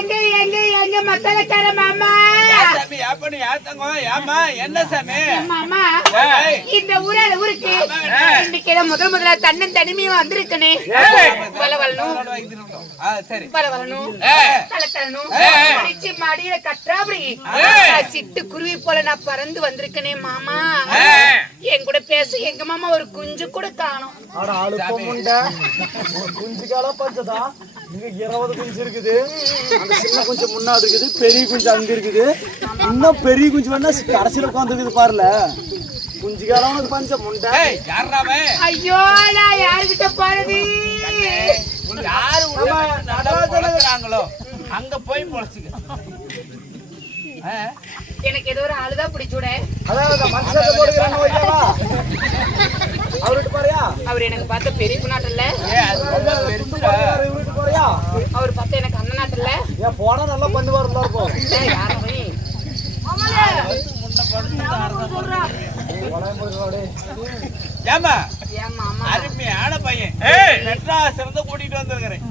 எங்க எங்க எங்க மத்தலக்கார மாமா சாமி அப்படி யாத்தங்க ஏமா என்ன சாமி மாமா இந்த ஊருக்கு இன்னைக்கு முதல்ல தன்னன் தனிமையா வந்திருக்கனே பலவலனும் சரி பலவலனும் கலத்தரணும் அடிச்சு மடியில கட்டாபடி சிட்டு குருவி போல நான் பறந்து வந்திருக்கனே மாமா என் கூட பேச எங்க மாமா ஒரு குஞ்சு கூட காணோம். அட அழுப்பமுண்டா குஞ்சு கால பஞ்சதா இங்க 20 குஞ்சு இருக்குது. அந்த சின்ன குஞ்சு முன்னாடி இருக்குது, பெரிய குஞ்சு அங்க இருக்குது. இன்னும் பெரிய குஞ்சு வேணா கடைசியில உட்கார்ந்து இருக்குது பாருல. குஞ்சு காலம் உனக்கு பஞ்சம் முண்டா. ஐயோ நான் யாருகிட்ட போறது? யாரு நடக்கிறாங்களோ அங்க போய் பொழைச்சுக்க. எனக்கு ஏதோ ஒரு ஆளுதான் பிடிச்சுட. அவர்கிட்ட பாரியா? அவர் எனக்கு பார்த்த பெரிய நாட்டுல, அவர் பார்த்த எனக்கு அண்ணன் நாட்டுல. ஏன் போனா நல்லா பண்ணுவாருல்ல இருக்கும். அருமையான பையன் மெட்ராஸ்ல கூட்டிட்டு வந்திருக்கிறேன்.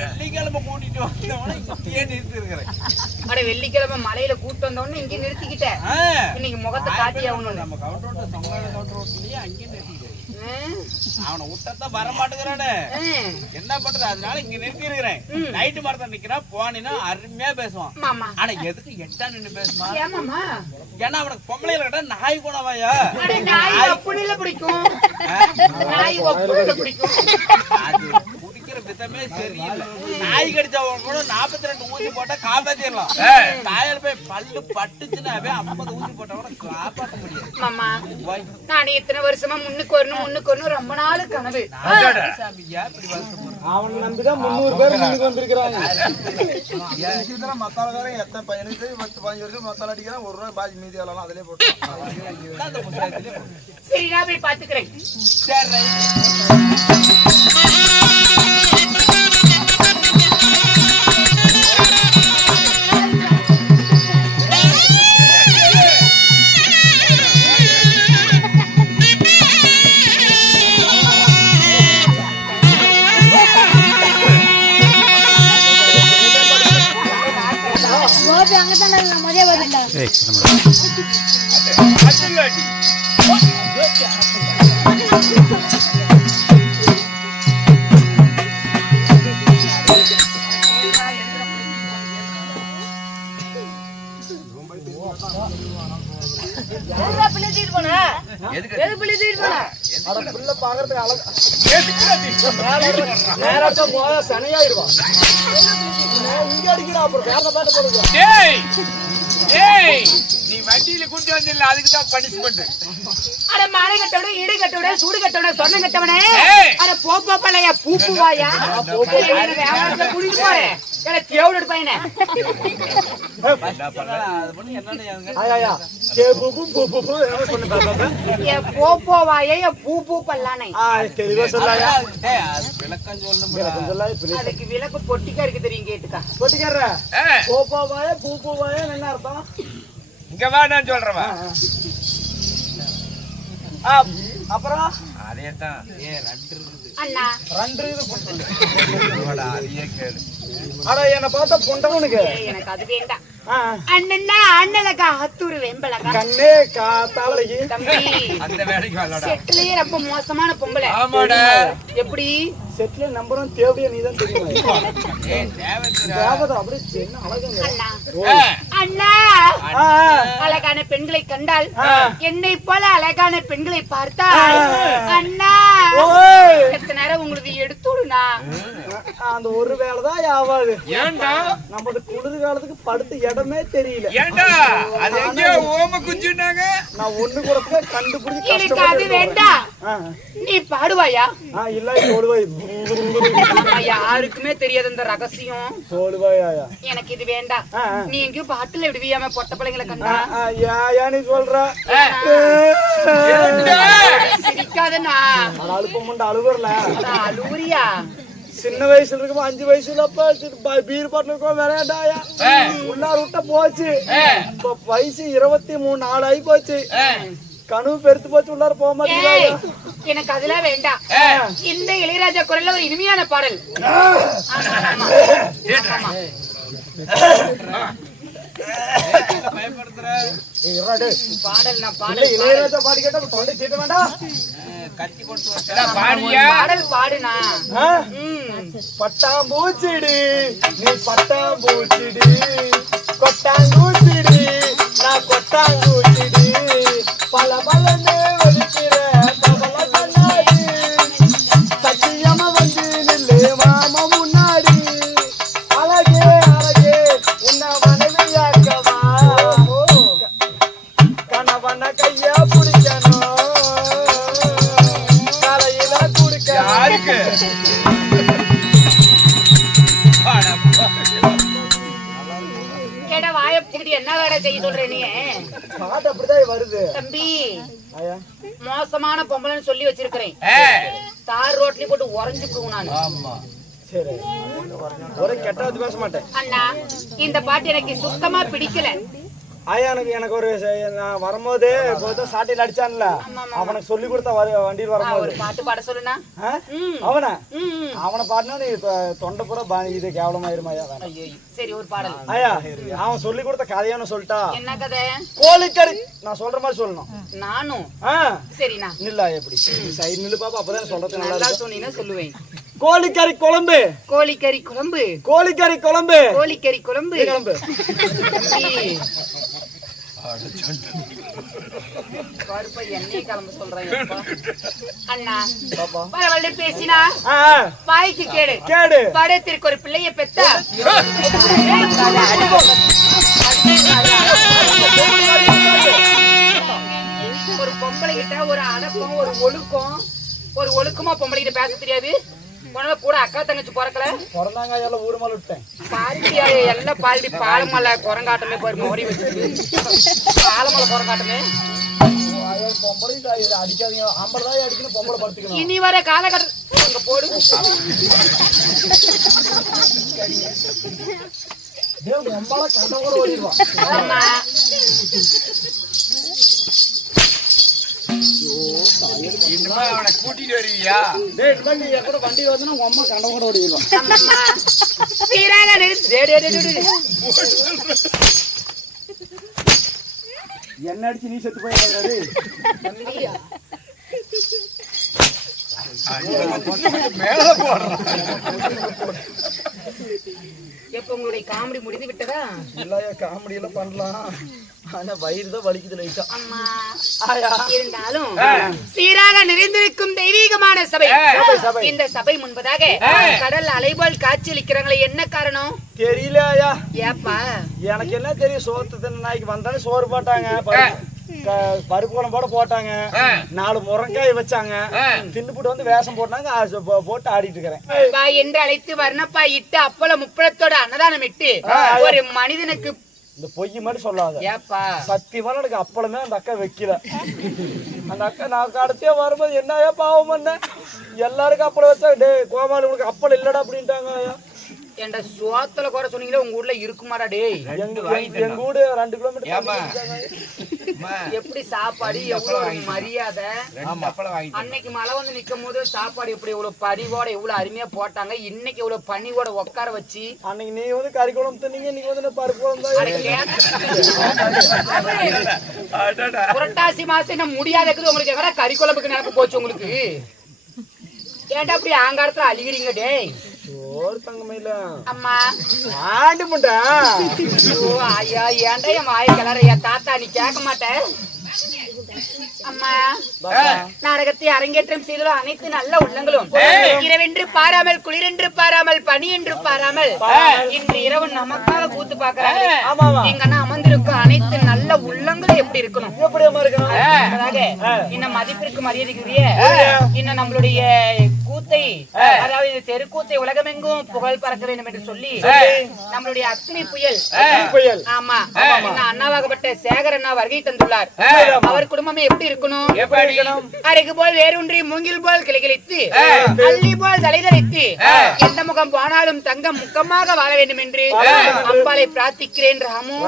வெள்ளிக்கிழமை கூட்டிட்டு வந்தவன இங்கே நிறுத்தி இருக்கிறேன். வெள்ளிக்கிழமை மலையில கூட்டு வந்தவொன்னு இங்க நிறுத்திக்கிட்டேன். இன்னைக்கு முகத்தை காட்டி ஆகணும். நம்ம கவுண்டர் அங்கே நிறுத்திக்கிறேன். அவனை விட்டதான் வர மாட்டேங்கிறானு என்ன பண்றது? அதனால இங்க நிறுத்தி இருக்கிறேன். நைட்டு மரத்தை நிக்கிறான். போனா அருமையா பேசுவான். ஆனா எதுக்கு எட்டா நின்று பேசுவான்? ஏன்னா அவனுக்கு பொம்பளையில கேட்டா நாய் குணவாயா பிடிக்கும். விதமே சரியில்லை. நாய் கடிச்சவன் கூட 42 ஊசி போட்டா காப்பாத்திடலாம். தாயால் போய் பல்லு பட்டுச்சுன்னாவே 50 ஊசி போட்டா கூட காப்பாற்ற முடியாது. மாமா நான் இத்தனை வருஷமா முன்னுக்கு வரணும் ரொம்ப நாள் கனவு. அவன் நம்பிதான் 300 பேர் முன்னுக்கு வந்திருக்கிறாங்க. மத்தாலக்காரன் எத்தனை பையனுக்கு 10-15 வருஷம் மத்தால அடிக்கிறான். 1 ரூபாய் பாஜி மீதி எல்லாம் அதிலே போட்டு. சரி நான் போய் பாத்துக்கிறேன். நீ வண்டியில கூட்டி வந்தில்ல, அதுக்குதான் பனிஷ்மெண்ட். அட மாலை கட்டவனே, இடு கட்டவனே, சூடு கட்டவனே, சொன்ன கட்டவனே, அட போப்பலையா பூப்புவாயா வியாபாரத்துல கூட்டிட்டு போறேன். தேவனோட பையனை போவாயா பூ பூ பல்லானே விளக்கம் சொல்லணும். அதுக்கு விளக்கு பொட்டிக்கா இருக்கு தெரியும். கேட்டுக்கா பொட்டிக்கார போவாயா பூ பூவாயா என்ன அர்த்தம்? இங்க வா நான் சொல்றேன். அப்புறம் அதேதான் அண்ணா என்ன பார்த்தா பொண்டவனுக்கு எனக்கு அது வேண்டாம். அண்ணன்னா அண்ணலக்கா அத்தூரு வெம்பலக்கா கண்ணே காத்தாளைக்கு தம்பி அந்த வேலைக்கு வரலடா. செட்லயே ரொம்ப மோசமான பொம்பளை. ஆமாடா. எப்படி செட்ல நம்பரும் தேவையா நீதான் தெரியுமா? ஏய் தேவதா அப்படியே என்ன அழகுங்க. அண்ணா அழகான பெண்களை கண்டால், என்னை போல அழகான பெண்களை பார்த்தால் அண்ணா எத்தனை நேரம் உங்களுக்கு எடுத்துடுனா அந்த ஒரு வேலைதான் ஆவாது. ஏண்டா நமது குளிர் காலத்துக்கு படுத்து இடமே தெரியல. ஏண்டா அது எங்க ஓம குஞ்சுனாங்க. நான் ஒண்ணு கூட கண்டுபிடிச்சு எனக்கு அது வேண்டாம். நீ பாடுவாயா? இல்ல போடுவாய். யாருக்குமே தெரியாது இந்த ரகசியம். போடுவாயா? எனக்கு இது வேண்டாம். நீ எங்கேயும் பாட்டுல விடுவியாம பொட்ட பிள்ளைங்களை கண்டா நீ சொல்ற சிரிக்காதண்ணா. அழுப்பமுண்டா அழுவரல அழுவுறியா? சின்ன வயசுல இருக்கும் 5 வயசுல பீர் பாட்டில் விளையாண்டாயா உள்ளார் விட்ட போச்சு. இப்ப வயசு 23 நாள் ஆகி போச்சு. கனவு பெருத்து போச்சு உள்ளார போக மாட்டேங்கிறாங்க. எனக்கு அதெல்லாம் வேண்டாம். இந்த இளையராஜா குரல்ல ஒரு இனிமையான பாடல். பாடல் நான் பாடல் இளையராஜா பாடி கேட்டா தொண்டை தீட்ட வேண்டாம். கத்தி கொண்டு பாடல் பாடுனா பட்டாம்பூச்சிடி நீ பட்டாம்பூச்சிடி கொட்டாங்கூச்சிடி நான் கொட்டாங்கூச்சிடி பல பலனே வலிக்கிற பல கண்ணாடி சத்தியமா வந்து நில்லு மாமா முன்னாடி அழகே அழகே உன்னை மனைவியாக்கவா கணவன கையா பிடிக்கணும் தலையில குடுக்க என்ன வேலை செய்ய சொல்ற நீ? பாட்டு அப்படிதான் வருது தம்பி. மோசமான பொம்பளைன்னு சொல்லி வச்சிருக்கிறேன். தார் ரோட்லயும் போட்டு உறைஞ்சு போகும் நான். சரி, ஒரு கெட்டது பேச மாட்டேன். அண்ணா, இந்த பாட்டு எனக்கு சுத்தமா பிடிக்கல. ஆயா எனக்கு ஒரு நான் வரும்போது சாட்டையில் அடிச்சான்ல, அவனுக்கு சொல்லி கொடுத்த வண்டியில் வரும்போது பாட்டு பாட சொல்லுனா அவனை பாடினா நீ தொண்டை பூரா இது கேவலமாயிருமாயா. சரி, ஒரு பாடல். ஆயா அவன் சொல்லி கொடுத்த கதையான சொல்லிட்டா. என்ன கதை? கோழிக்கறி. நான் சொல்ற மாதிரி சொல்லணும். நானும் சரிண்ணா நில்லா எப்படி சைடு நில்லு பாப்பா, அப்பதான் சொல்றது நல்லா சொன்னீங்கன்னா சொல்லுவேன். கோழிக்கறி குழம்பு. கோழிக்கறி குழம்பு. கோழிக்கறி குழம்பு. கோழிக்கறி குழம்பு. குழம்பு என்னையே கிளம்ப சொல்றேன் அண்ணா. பரவாயில்ல பேசினா வாய்க்கு கேடு கேடு. படத்திற்கு ஒரு பிள்ளைய பெத்தா ஒரு பொம்பளை கிட்ட ஒரு அடக்கம் ஒரு ஒழுக்கமா பொம்பளை கிட்ட பேச தெரியாது. கூட அக்கா தங்கச்சி பிறக்கல பிறந்தாங்க எல்லாம் ஊரு மேல விட்டேன். பால்டியா எல்லாம் பால்டி பாலமலை குரங்காட்டமே போய் மோரி வச்சு பாலமலை குரங்காட்டமே. பொம்பளை அடிக்காதீங்க, ஆம்பளை அடிக்கணும், பொம்பளை படுத்துக்கணும். இனி வர காலகட்டம் போடு. பொம்பளை கண்ட கூட ஓடிடுவான். கூட்டிட்டு வருவியா? கூட வண்டி வந்து உங்க அம்மா கண்ட கூட ஓடிடுவான். என்ன அடிச்சு நீ செத்து போய் மேல போடுறான். எப்ப உங்களுடைய காமெடி முடிந்து விட்டதா? இல்லையா, காமெடி எல்லாம் பண்ணலாம், ஆனா வயிறு தான் வலிக்குது லைட்டா. இருந்தாலும் சீராக நிறைந்திருக்கும் தெய்வீகமான சபை. இந்த சபை முன்பதாக கடல் அலைபோல் காட்சியளிக்கிறாங்களே, என்ன காரணம் தெரியலையா? ஏப்பா எனக்கு என்ன தெரியும், சோத்து தின்ன நாய்க்கு வந்தாலும் சோறு போட்டாங்க, பருப்பு குழம்போட போட்டாங்க, 4 முருங்காய் வச்சாங்க, தின்னுபுட்டு வந்து வேஷம் போட்டாங்க, போட்டு ஆடிட்டு இருக்கிறேன் என்று அழைத்து வர்ணப்பா இட்டு அப்பளம் முப்பழத்தோட அன்னதானம் இட்டு ஒரு மனிதனுக்கு இந்த பொய் மாதிரி சொல்லாத. ஏப்பா சத்தியமா எனக்கு அப்பளமே அந்த அக்கா வைக்கல. அந்த அக்கா நான் அடுத்தே வரும்போது என்ன பாவம் பண்ண, எல்லாருக்கும் அப்பளம் வச்சா டே கோமாளி உனக்கு அப்பளம் இல்லடா அப்படின்ட்டாங்க. என்ற சோத்துல கூட சொன்னீங்களே உங்க ஊர்ல இருக்குமாடா? டேய் எங்க ஊடு 2 கிலோமீட்டர். எப்படி சாப்பாடு, எவ்வளவு மரியாதை. அன்னைக்கு மழை வந்து நிக்கும் போது சாப்பாடு எப்படி எவ்வளவு பரிவோட எவ்வளவு அருமையா போட்டாங்க. இன்னைக்கு எவ்வளவு பனிவோட உட்கார வச்சு. அன்னைக்கு நீ வந்து கறி குழம்பு தந்தீங்க, இன்னைக்கு வந்து பருப்பு குழம்பு. புரட்டாசி மாசம் என்ன முடியாத உங்களுக்கு எங்கடா கறி குழம்புக்கு நினைப்பு போச்சு உங்களுக்கு? ஏன்டா அப்படி ஆங்காரத்துல அழுகிறீங்க? டேய் சோறு தங்கமையில அம்மா ஆண்டு முண்டா. ஐயா ஏன்டா என் மாய கலர் என் தாத்தா நீ கேட்க மாட்டேன். அம்மா நாடகத்தை அரங்கேற்றம் செய்துள்ள அனைத்து நல்ல உள்ளங்களும் இரவென்று பாராமல், குளிரென்று பாராமல், பனி என்று பாராமல் இன்று இரவு நமக்காக கூத்து பாக்குறாங்க. எங்கன்னா அமர்ந்திருக்கும் அனைத்து நல்ல உள்ளங்களும் எப்படி இருக்கணும், இன்னும் மதிப்பிற்கு மரியாதைக்குரிய இன்னும் நம்மளுடைய கூத்தை, அதாவது தெருக்கூத்தை உலகமெங்கும் புகழ் பறக்க வேண்டும் என்று சொல்லி நம்மளுடைய அக்னி புயல் ஆமா அண்ணாவாகப்பட்ட சேகர் அண்ணா வருகை தந்துள்ளார். அவர் குடும்பமே எப்படி இருக்கணும்? அருகு போல் வேரூன்றி மூங்கில் போல் கிளைகிழித்து அள்ளி போல் தலைதளித்து எந்த முகம் போனாலும் தங்கம் முக்கமாக வாழ வேண்டும் என்று அம்பாளை பிரார்த்திக்கிறேன். ராமோ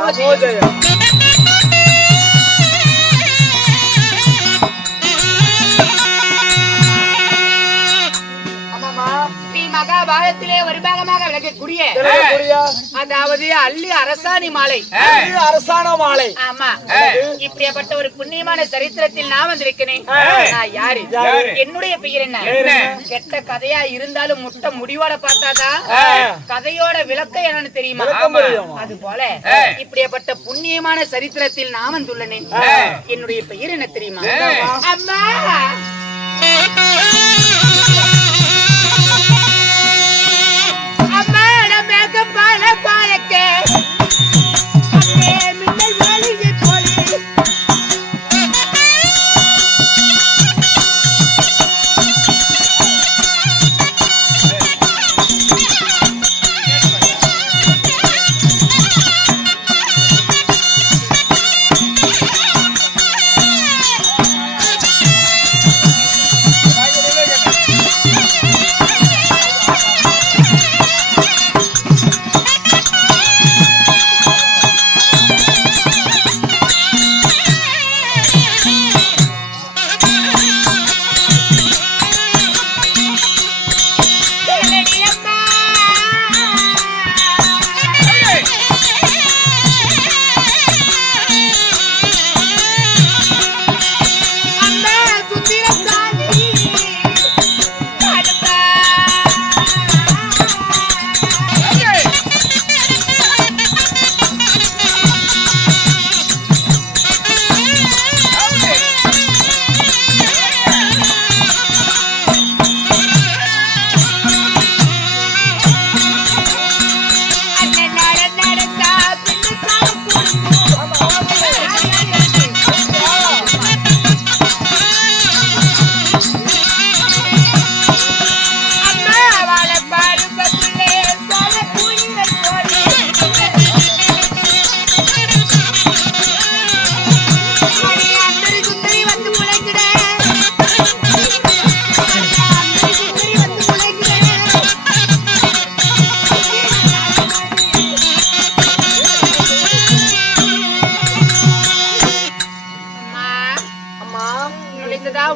மகாபாரதத்திலே ஒரு பாகமாக விளக்கக்கூடிய அதாவது அள்ளி அரசாணி மாலை. அரசாண மாலை. ஆமா, இப்படிப்பட்ட ஒரு புண்ணியமான சரித்திரத்தில் நான் வந்திருக்கிறேன். நான் யாரு? என்னுடைய பெயர் என்ன? கெட்ட கதையா இருந்தாலும் முட்டை முடிவோட பார்த்தாதான் கதையோட விளக்கம் என்னன்னு தெரியுமா? அது போல இப்படிப்பட்ட புண்ணியமான சரித்திரத்தில் நான் வந்துள்ளனே. என்னுடைய பெயர் என்ன தெரியுமா? அம்மா, அம்மா, நான் மேகப்பால பாலக்கே மின்னல் வேலையை போலே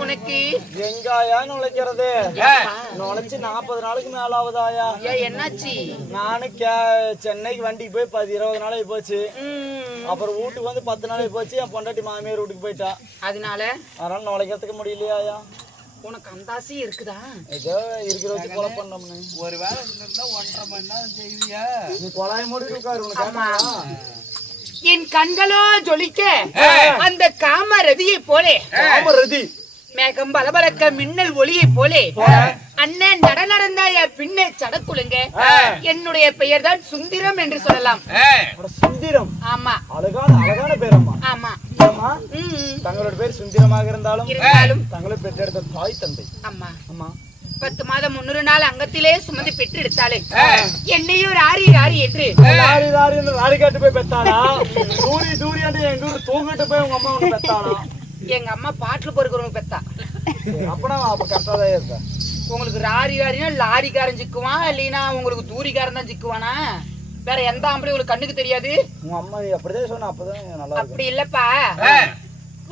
உனக்கு எங்காயா நுழைக்கிறது? நுழைச்சு 40 நாளுக்கு மேல ஆகுதாயா? என்னாச்சு? நானு சென்னைக்கு வண்டிக்கு போய் 10-20 நாளைக்கு போச்சு. அப்புறம் வீட்டுக்கு வந்து 10 நாளைக்கு போச்சு. என் பொண்டாட்டி மாமியார் வீட்டுக்கு போயிட்டா. அதனால நுழைக்கிறதுக்கு முடியலையா? உனக்கு அந்தாசி இருக்குதா? ஏதோ இருக்கிற வச்சு கொலை பண்ணோம்னு. ஒரு வேலை செஞ்சிருந்தா 1.5 மணி நேரம் செய்வியா? நீ கொலாய் மூடி உட்காரு. உனக்கு என் கண்களோ ஜொலிக்க அந்த காமரதியை போலே காமரதி மேகம் பலபலக்க மின்னல் ஒளியை போலே அண்ணன் நடந்தாய பின்னே சடக்குழுங்க. என்னுடைய பெயர் தான் சுந்தரம் என்று சொல்லலாம். சுந்தரம்? ஆமா, அழகான பேரம்மா. ஆமா, தங்களோட பேர் சுந்தரமாக இருந்தாலும் தங்களை பெற்றெடுத்த தாய் தந்தை. ஆமா ஆமா, 10 மாதம் 300 நாள் அங்கத்திலே சுமந்து பெற்றெடுத்தாலே என்னையும் ராரி ராரி என்று ராரி காட்டு போய் பெத்தானா? தூரி எங்க ஊர் தூங்கிட்டு போய் உங்க அம்மா ஒண்ணு பெத்தானா? எங்க அம்மா பாட்டுல பொறுக்கிறவங்க பெத்தா. அப்பனா அப்ப கரெக்டாதான் இருக்க. உங்களுக்கு ராரி ராரினா லாரிக்காரன் சிக்குவான், இல்லைன்னா உங்களுக்கு தூரிக்காரன் தான் சிக்குவானா? வேற எந்த ஆம்பளை உங்களுக்கு கண்ணுக்கு தெரியாது? உங்க அம்மா அப்படிதான் சொன்ன. அப்பதான் நல்லா. அப்படி இல்லப்பா.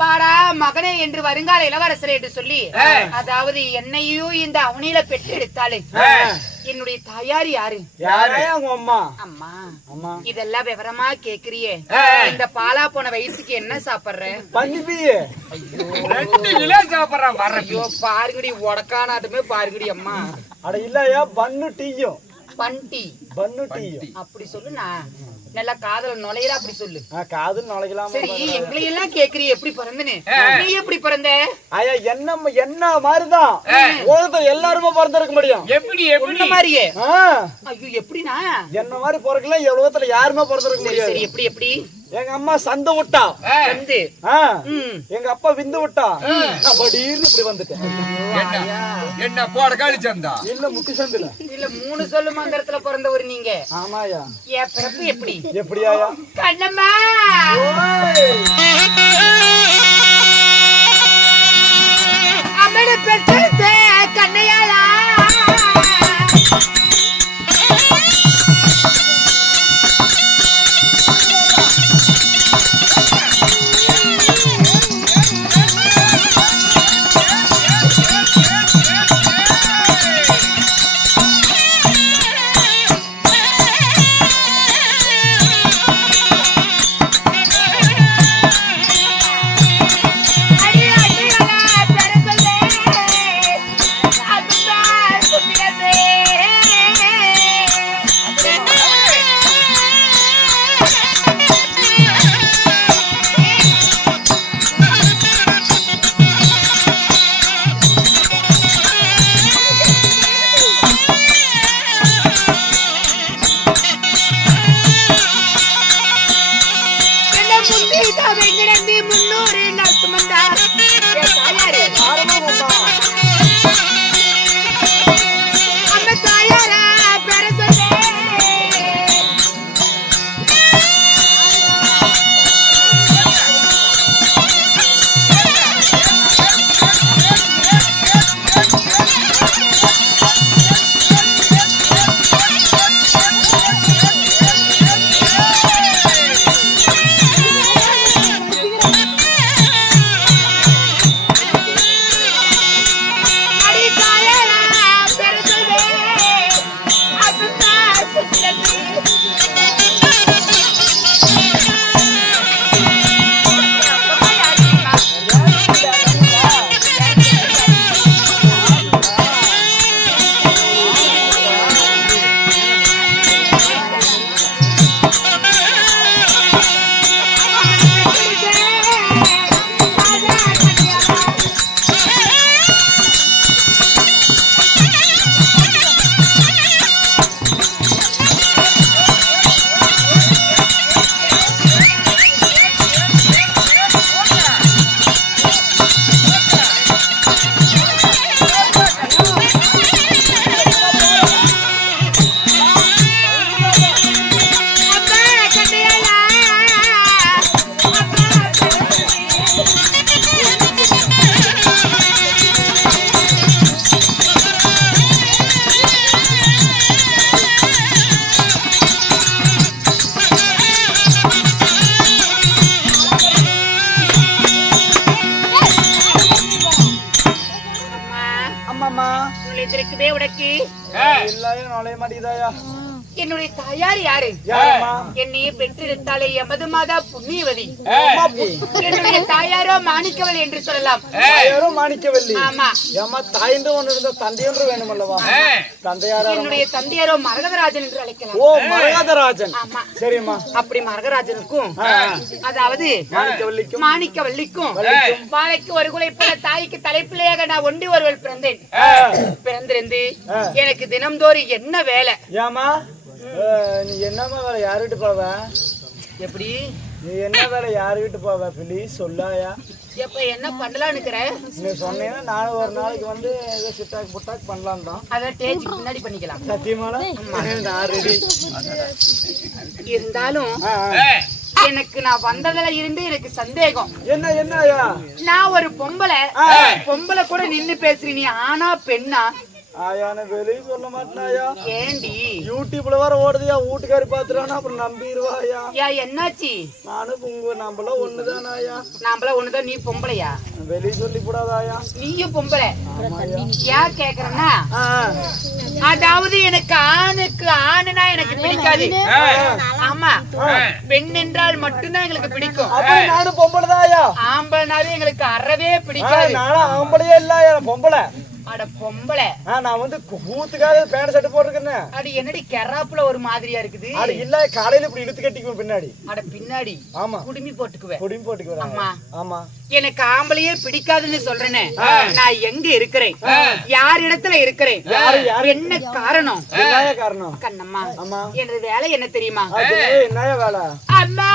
வாடா மகனே என்று வருங்கால இளவரசர் என்று சொல்லி, அதாவது என்னையும் இந்த அவனில பெற்று எடுத்தாலே என்னுடைய தாயார் யாரு? உங்க அம்மா. அம்மா. அம்மா, இதெல்லாம் விவரமா கேக்குறியே. இந்த பாலா போன வயசுக்கு என்ன சாப்பிடுற? ஐயோ பாருங்கடி, உடக்கானாட்டுமே பாருங்கடி அம்மா. அட இல்லையா, பன்னு டீயும். பண்டி பன்னு டீயும் அப்படி சொல்லுண்ணா. நல்லா காதல் நுழையிற அப்படி சொல்லு. காதல் நுழைக்கலாம். சரி, எங்களை எல்லாம் கேக்குறீ எப்படி பிறந்தனே? நீ எப்படி பிறந்த? ஐயா என்ன மாதிரிதான் உலகத்துல எல்லாருமே பிறந்திருக்க முடியும். எப்படி எப்படி மாதிரியே? ஐயோ எப்படினா? என்ன மாதிரி பிறக்கலாம் உலகத்துல யாருமே பிறந்திருக்க முடியாது. சரி, எப்படி எப்படி? எங்க அம்மா சந்து விட்டா, எங்க அப்பா விந்து விட்டா, திடீர்னு இப்படி வந்துட்டேன். என்ன போட காலி சந்தா? இல்ல முட்டி சந்துல இல்ல 3 சொல்லு மந்திரத்துல பிறந்தவர் நீங்க. ஆமாயா. என் பிறப்பு எப்படி? எப்படியாயா? கண்ணம்மா அம்மனை பெற்ற கண்ணையாளா இருக்குமே உனக்கு இல்லையா நுழைய மாட்டேங்குதாயா என்னுடைய தாயார் யாரு என்னையே பெற்றெடுத்தாலே எமது மாதா புண்ணியவதி என்னுடைய தாயாரோ மாணிக்கவல்லி என்று சொல்லலாம் மாணிக்கவல்லி ஆமா ஏமா தாயின்று ஒன்று இருந்த தந்தையொன்று வேணும் அல்லவா தந்தையாரோ என்னுடைய தந்தையாரோ மரகதராஜன் என்று அழைக்கலாம் ஓ மரகதராஜன் ஆமா சரிம்மா அப்படி மரகராஜனுக்கும் அதாவது மாணிக்கவல்லிக்கும் வாழைக்கு ஒரு குலை போல தாய்க்கு தலைப்பிள்ளையாக நான் ஒண்டி ஒருவள் பிறந்தேன் பிறந்திருந்து எனக்கு தினம்தோறும் என்ன வேலை ஏமா நீ என்னமா வேலை யாருகிட்ட போவ எப்படி நீ என்ன வேலை யாருகிட்ட போவ ப்ளீஸ் சொல்லாயா எப்ப என்ன பண்ணலாம்னு இருக்கிறேன் நீ சொன்னீங்கன்னா நானும் ஒரு நாளைக்கு வந்து ஏதோ சிட்டாக் புட்டாக் பண்ணலாம் தான் அத ஸ்டேஜ்க்கு முன்னாடி பண்ணிக்கலாம் சத்தியமான நான் ரெடி இருந்தாலும் எனக்கு நான் வந்ததுல இருந்து எனக்கு சந்தேகம் என்னயா நான் ஒரு பொம்பளை கூட நின்னு பேசுறீ நீ ஆனா பெண்ணா ஆயான வெளியே சொல்ல மாட்டேனாயா ஏண்டி யூடியூப்ல வர ஓடுதியா வீட்டுக்காரி பாத்துறானா அப்புறம் நம்பிடுவாயா என்னாச்சு நானும் நம்மள ஒண்ணுதானாயா நாமள ஒண்ணுதான் நீ பொம்பளையா வெளியே சொல்லி கூடாதாயா நீயும் பொம்பளை ஏன் கேக்குறேன்னா அதாவது எனக்கு ஆணுனா எனக்கு பிடிக்காது ஆமா பெண் என்றால் மட்டும்தான் எங்களுக்கு பிடிக்கும் நானும் பொம்பளைதாயா ஆம்பளைனாவே எங்களுக்கு அறவே பிடிக்காது நானும் ஆம்பளையே இல்ல பொம்பளை அட பொம்பளை நான் வந்து கூத்துக்காக பேண்ட் ஷர்ட் போட்டிருக்கேன் அது என்னடி கெராப்புல ஒரு மாதிரியா இருக்குது அது இல்ல காலையில இப்படி இழுத்து கட்டிக்குவேன் பின்னாடி அட பின்னாடி ஆமா குடுமி போட்டுக்குவேன் குடுமி போட்டுக்குவேன் ஆமா ஆமா எனக்கு ஆம்பளையே பிடிக்காதுன்னு சொல்றேனே நான் எங்க இருக்கிறேன் யார் இடத்துல இருக்கிறேன் என்ன காரணம் காரணம் கண்ணம்மா எனது வேலை என்ன தெரியுமா என்னையா வேலை அம்மா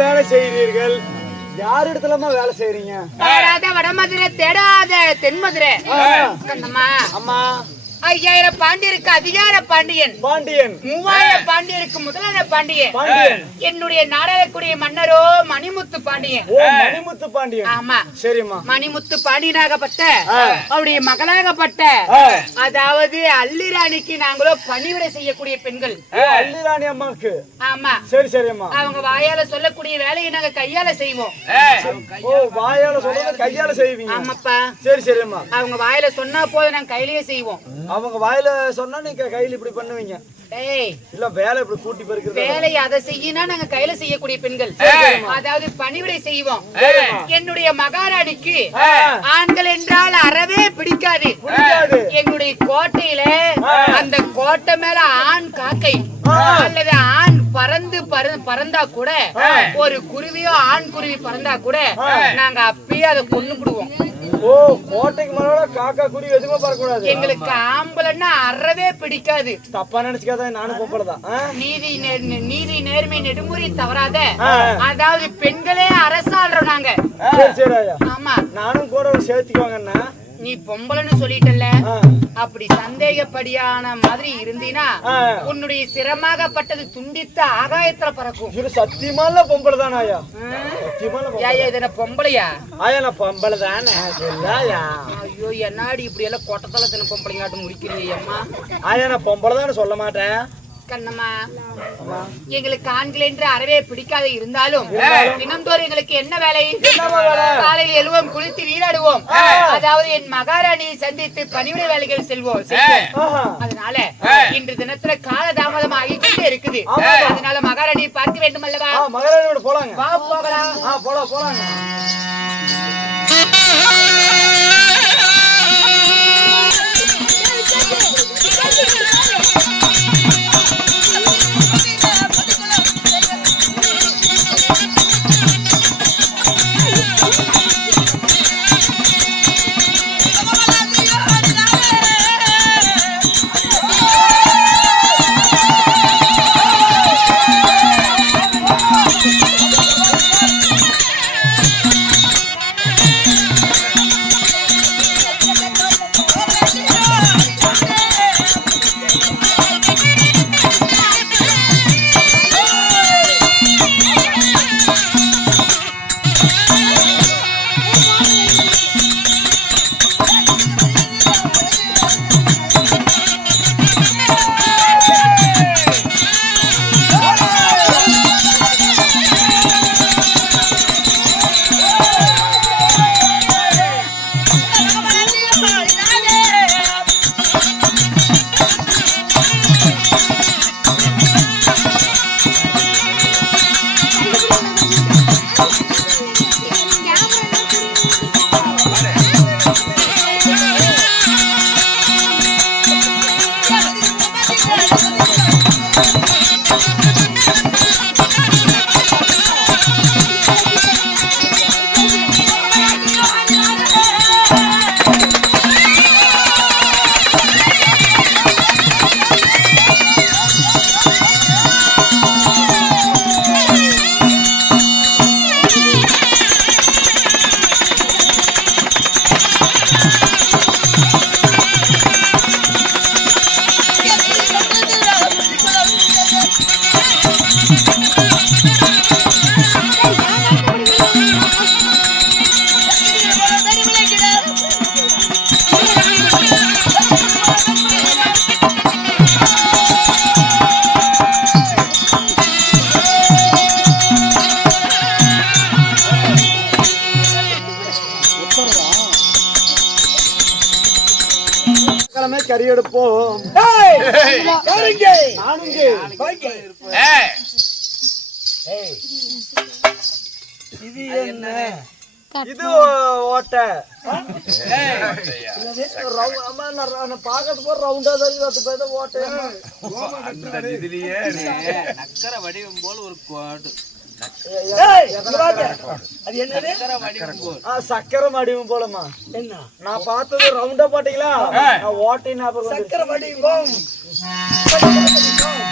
வேலை செய்கிறீர்கள் யார் இடத்துலமா வேலை செய்றீங்க தேடாத வடமதுரை தேடாத தென்மதுரை அம்மா அம்மா 5000 பாண்டியருக்கு அதிகார பாண்டியன். 3000 பாண்டியருக்கு முதலான பாண்டியன். என்னுடைய நாடாளக்கூடிய மன்னரோ மணிமுத்து பாண்டியன். மணிமுத்து பாண்டியன். ஆமா சரிம்மா. மணிமுத்து பாண்டியனாகப்பட்ட அவருடைய மகளாகப்பட்ட அதாவது அல்லிராணிக்கு நாங்களோ பணிவிடை செய்யக்கூடிய பெண்கள். அல்லிராணி அம்மாக்கு. ஆமா சரி சரிம்மா. அவங்க வாயால சொல்லக்கூடிய வேலையை நாங்க கையால செய்வோம். வாயால சொல்றத கையால செய்வீங்க. ஆமாப்பா. சரி சரிம்மா. அவங்க வாயில சொன்னா போதும் நாங்க கையிலேயே செய்வோம். அவங்க வாயில சொன்னா நீங்க கையில இப்படி பண்ணுவீங்க. இல்ல வேலை இப்படி கூட்டி பெருக்குறது. வேலையை அதை செய்யினா நாங்க கையில செய்யக்கூடிய பெண்கள். அதாவது பணிவிடை செய்வோம். என்னுடைய மகாராணிக்கு ஆண்கள் என்றால் அறவே பிடிக்காது. எங்களுடைய கோட்டையில அந்த கோட்டை மேல ஆண் காக்கை அல்லது ஆண் பறந்தா கூட ஒரு குருவியோ ஆண் குருவி பறந்தா கூட நாங்க அப்பயே அதை கொன்னுடுவோம். கோட்டைக்கு மேல காக்கா குருவி எதுவுமே பறக்கூடாது. எங்களுக்கு ஆம்பளைன்னா அறவே பிடிக்காது. தப்பா நினைச்சுக்காத, நானும் பொம்பளைதான். நீதி நேர்மை நெடுமுறை தவறாத அதாவது பெண்களே அரசாள்றோம் நாங்க. ஆமா நானும் கூட சேர்த்துக்குவாங்கண்ணா. நீ பொம்பளைன்னு சொல்லிட்டல, அப்படி சந்தேகப்படியான மாதிரி இருந்தீனா உன்னுடைய சிரமாகப்பட்டது துண்டித்த ஆகாயத்துல பறக்கும். சத்தியமா இல்ல பொம்பளை தானே ஆயா? இது பொம்பளையா? ஆயா நான் பொம்பளை தானே. ஐயோ என்னாடி இப்படி எல்லாம் கொட்டத்தல தின பொம்பளைங்காட்டும் முடிக்கிறீங்க அம்மா. ஆயா நான் பொம்பளை தானே சொல்ல மாட்டேன் கண்ணம்மா. எங்களுக்கு ஆண்கள் என்று அறவே பிடிக்காத இருந்தாலும் தினந்தோறும் எங்களுக்கு என்ன வேலை? காலையில் எழுவோம், குளித்து நீராடுவோம். அதாவது என் மகாராணியை சந்தித்து பணிவிடை வேலைகள் செல்வோம். அதனால இன்று தினத்துல கால தாமதம் ஆகிக்கொண்டே இருக்குது. அதனால மகாராணியை பார்க்க வேண்டும் அல்லவா? மகாராணியோட போலாங்க. வா போகலாம். போலாங்க. கறி எடுப்போம். இது என்ன? இது ஓட்டை. பாக்கத்து போற ரவுண்டா தான் ஓட்டை. நக்கர வடிவம் போல ஒரு கோடு. சக்கரை வடிவம் போலமா? என்ன நான் பார்த்தது ரவுண்டா பாத்தீங்களா? ஓட்டை சக்கரை வடிவம்.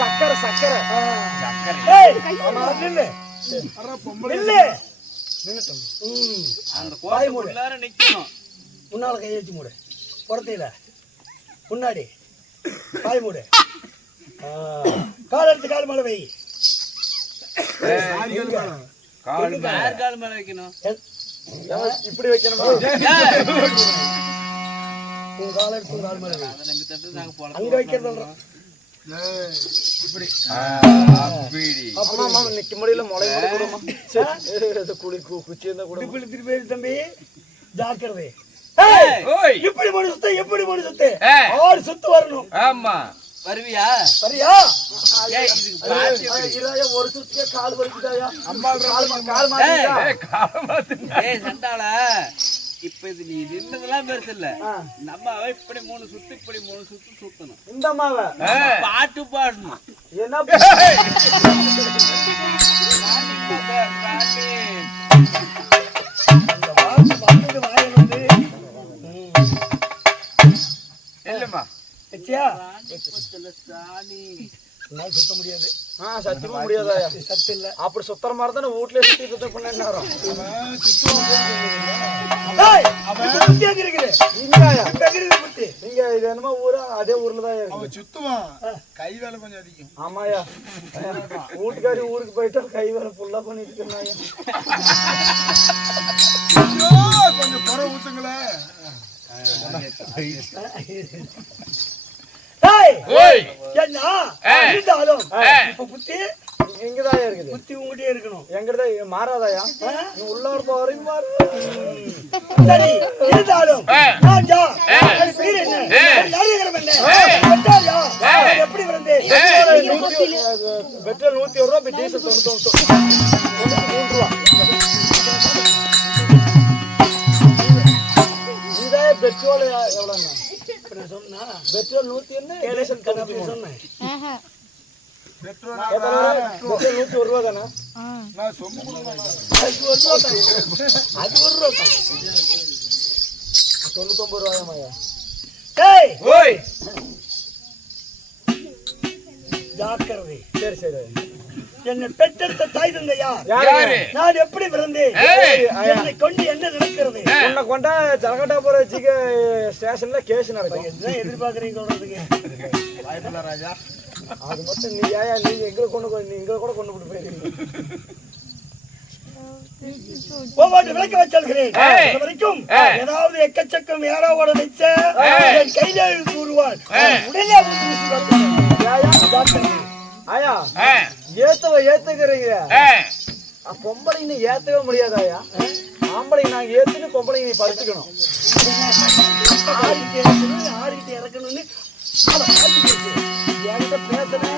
சக்கரை சக்கரை நிக்கணும். முன்னால கையெழுத்து மூடு. புறத்தையில முன்னாடி காய் மூடு. கால் எடுத்து கால் மேல வை. யார் கால் மேல வைக்கணும்? இப்படி வைக்கணுமா? உன் கால் எடுத்து உன் கால் மேல வை. அதை நம்பி தட்டு நாங்க போலாம். அங்க வைக்கிறதா? இப்படி அம்மா அம்மா நிக்க முடியல முளை கூடமா குளி குச்சி இருந்தா கூட இப்படி திருப்பி தம்பி ஜாக்கிரதை. ஓய் எப்படி மணி சுத்த எப்படி மணி சுத்த 6 சுத்து வரணும். ஆமா வருவியா? சரியா? ஏய் இதுக்கு பாத்தி இதாயா ஒரு சுத்தியே கால் வலிக்குதாயா? அம்மா கால் மாத்திட்டா. ஏய் சண்டாள இப்ப இது நீ நின்னதெல்லாம் பெருசு இல்ல. நம்ம இப்படி 3 சுத்து இப்படி 3 சுத்து சுத்தணும். இந்த அம்மாவை பாட்டு பாடணும். என்ன இந்த வாக்கு வந்து வாயை வந்து இல்லம்மா வச்சியா? சாணி என்னால சுத்த முடியாது. சத்தியமா முடியாதாயா? சத்து இல்ல. அப்படி சுத்தற மாதிரி தானே வீட்லயே சுத்தி சுத்த பண்ண நேரம் ஏய், அவன் புத்தி எங்க இருக்குது? இங்கயா இங்க இருக்குது புத்தி. நீங்க இது என்னமோ ஊரா அதே ஊர்ல தான் இருக்கு. அவன் சுத்துவான் கை வேலை கொஞ்சம் அதிகம். ஆமாயா வீட்டுக்காரி ஊருக்கு போயிட்டா கை வேலை ஃபுல்லா பண்ணிட்டு இருந்தாயா. கொஞ்சம் புற ஊத்துங்களேன். ஏய், என்ன இருந்தாலும் இப்ப புத்தி இங்கதான் இருக்குது. புத்தி உங்ககிட்டயே இருக்கணும். எங்கிட்ட மாறாதாயா? நீ உள்ள இருப்ப வரைக்கும் மாறு. சரி, இருந்தாலும் ராஜா, அது பேர் என்ன? அது நாடகம் என்ன? பட்டாயா? அது எப்படி வந்தே? பெட்ரோல் 101 ரூபா, டீசல் 99 ரூபா. இதான் பெட்ரோல் எவ்வளவுங்க? சொன்னா பெட்ரோல் 101, டீசல் அப்படி சொன்னேன். பெட்ரோல் பெட்ரோல் 101 ரூபா தானே? நான் சொம்பு கொடுக்கணும். அது ஒரு ரூபா தான். அது ஒரு ரூபா தான். 99 ரூபாயாமாயா? ஏய், ஓய் ஜாக்கிரதை. சரி சரி. என்னை பெற்றெடுத்த தாய் தந்தை யார்? யாரு? நான் எப்படி பிறந்தேன்? ஏய், என்னை கொண்டு என்ன நடக்கிறது? உன்னை கொண்டா ஜலகட்டாபுரம் வச்சுக்க ஸ்டேஷன்ல கேஸ் நடக்கும். என்ன எதிர்பார்க்கறீங்க சொல்றதுக்கு? வாய்ப்பில்ல ராஜா. அது மட்டும் நீ ஏயா நீங்க எங்களை கூட கொண்டு போட்டு போயிருக்கீங்க. ஒவ்வொரு விளக்க வச்சிருக்கிறேன். இது வரைக்கும் ஏதாவது எக்கச்சக்கம் யாராவோட வச்ச என் கையில கூறுவாள். உடனே வந்து வீசி பார்க்கிறேன். ஏயா ஜாக்கிரதை. ஆயா ஏத்துக்கிறீங்க. பொம்பளை நீ ஏத்தவே முடியாதாயா? ஆம்பளை நாங்க ஏத்துன்னு பொம்பளை நீ படுத்துக்கணும். ஆறிட்டு இறக்கணும்னு அவன் காட்டி கொடுத்து. என்கிட்ட பேசுறேன்.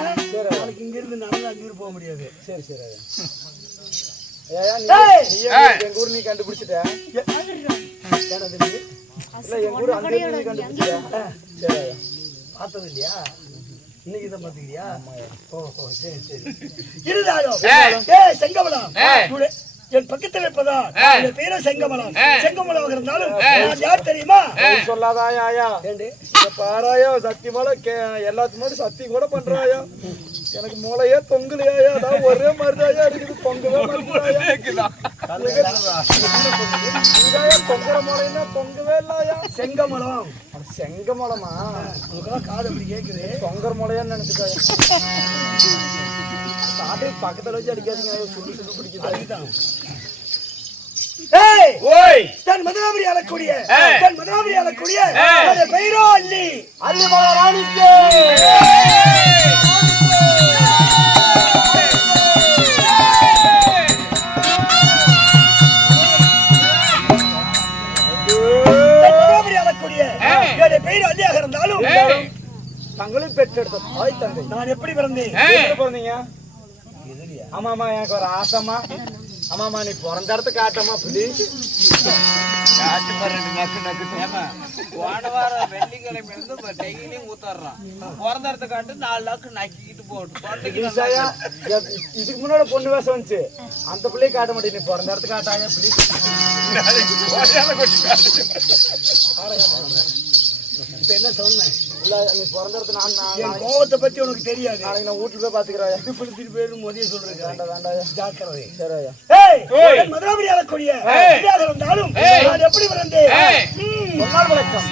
நாளைக்கு இங்க இருந்து நடந்து அங்கிருந்து போக முடியாது. சரி சரி. ஏயா எங்க ஊர் நீ கண்டுபிடிச்சிட்ட? எனது இல்ல எங்க ஊர் அந்த நீ கண்டுபிடிச்சிட்ட? சரி ஐயா. பார்த்தது இல்லையா? இன்னைக்கு தான் பாத்துக்கிறியா? ஓஹோ, சரி சரி. இருந்தாலும் செங்கமலம் என் பக்கத்தில் இருப்பதா என் பேர செங்கமலம். செங்கமலம் இருந்தாலும் நான் யார் தெரியுமா? சொல்லாதாயா ஆயா? ஏண்டி? பாராயா சத்தியமால எல்லாத்து மாதிரி சத்தியம் கூட பண்றாயா? எனக்கு மூளையே தொங்கலையா? அதான் ஒரே மாதிரிதாயா இருக்குது. தொங்கவே மாட்டேங்குதாயா? தொங்குற மூளைன்னா தொங்கவே இல்லையா? செங்கமலம். செங்கமலமா? உனக்கெல்லாம் காது அப்படி கேக்குது. தொங்குற மூளையான்னு நினைச்சுட்டாயா? சாட்டை பக்கத்துல வச்சு அடிக்காதீங்க. சுடு சுடு பிடிக்குது. அதுதான். தன் மதுராபுரி அழக்கூடிய பெயரோ அல்லி அல்லிமலை ராணிக்கு பெயர் அல்லியாக இருந்தாலும் தங்களும் பெற்றெடுத்த தாய் தந்தை. நான் எப்படி பிறந்தேன்? பிறந்தீங்க? ஆமாமா எனக்கு ஒரு ஆசைமா. ஆமாமா நீ பிறந்த இடத்த காட்டமா ப்ளீஸ். காட்டு பாரு நக்கு நக்கு. ஏமா போன வாரம் வெள்ளிக்கிழமை இருந்து டெய்லியும் ஊத்தாடுறான். பிறந்த இடத்த காட்டு 4 லாக்கு நக்கிக்கிட்டு போட்டு இதுக்கு முன்னாடி பொண்ணு வேஷம் வந்துச்சு. அந்த பிள்ளைய காட்ட மாட்டேன். நீ பிறந்த இடத்த காட்டாங்க ப்ளீஸ். இப்ப என்ன சொன்னேன்? இல்ல நீ பிறந்த இடத்த என் கோவத்தை பத்தி உனக்கு தெரியாது. நாளைக்கு நான் வீட்டுல போய் பாத்துக்கிறேன். திருப்பி பேரு மதிய சொல்றேன். ஜாக்கிரதை. சரி ஐயா. மதுராபுரி அழக்கூடிய இருந்தாலும் நான் எப்படி பிறந்தேன்? வணக்கம்.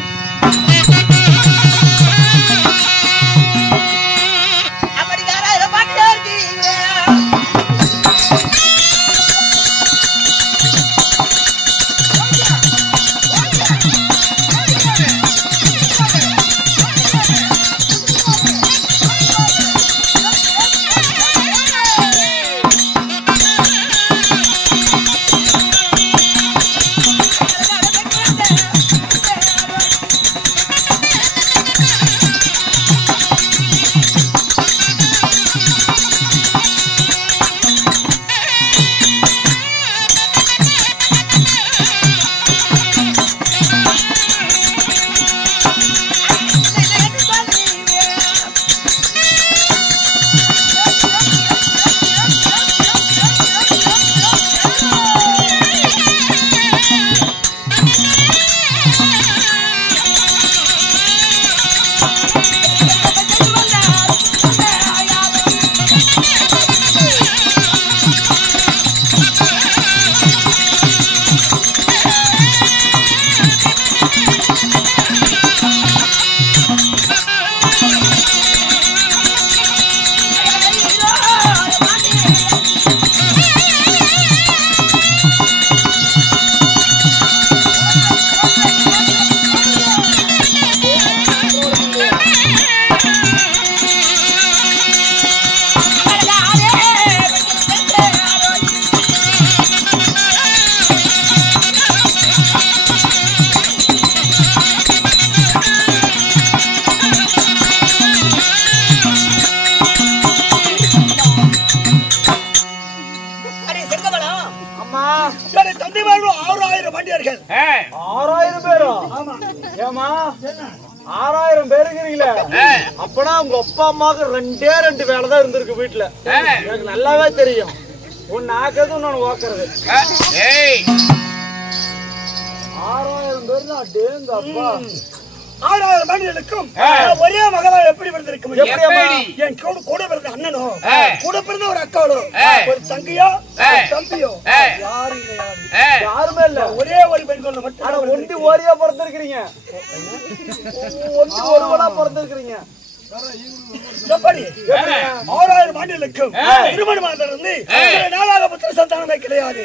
ஏமா 6000 பேர் இருக்கிறீங்களே, அப்பனா உங்க அப்பா அம்மாவுக்கு 2 வேலை தான் இருந்திருக்கு வீட்டுல. எனக்கு நல்லாவே தெரியும். ஒன்னு ஆக்குறது இன்னொன்னு ஓக்குறது. 6000 பேர் அடேங்க அப்பா. 6000 மனிதனுக்கும் ஒரே மகளா எப்படி பிறந்திருக்கும்? என் கூட பிறந்த அண்ணனோ, கூட பிறந்த ஒரு அக்காவோ, ஒரு தங்கையோ, தம்பியோ யாரும் கிடையாது. யாருமே இல்ல. ஒரே ஒரு பெண் குழந்தை மட்டும். ஒண்டி ஓரியா பிறந்திருக்கிறீங்க. ஒண்டி ஒருவனா பிறந்திருக்கிறீங்க. எப்படி 6000 ஆண்டுகளுக்கும் திருமணமானதிலிருந்து சில நாளாக புத்திர சந்தானமே கிடையாது.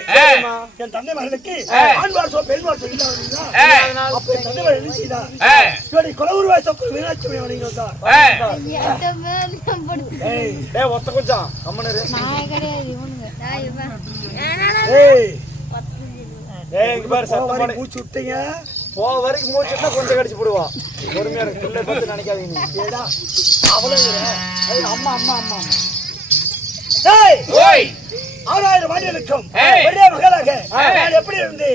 என் தந்தை மகளுக்கு ஆண் வாரசோ பெண் வாரசோ இல்லாதா? அப்ப என் தந்தை மகள் என்ன செய்தா? இவனை குலவுருவாய் சொக்கு மீனாட்சி வணங்கினார். ஒத்த கொஞ்சம் கம்மனரு. இங்க பாரு சத்தம் மூச்சு விட்டீங்க. போ வரைக்கும் மூச்சுட்டா கொஞ்சம் கடிச்சு போடுவான். பொறுமையா இருக்கு. பிள்ளை பார்த்து நினைக்காதீங்க. ஏடா அவ்வளவு அம்மா அம்மா அம்மா 6000 ஆண்டுகளுக்கும் ஒரே மகளாக நான் எப்படி இருந்து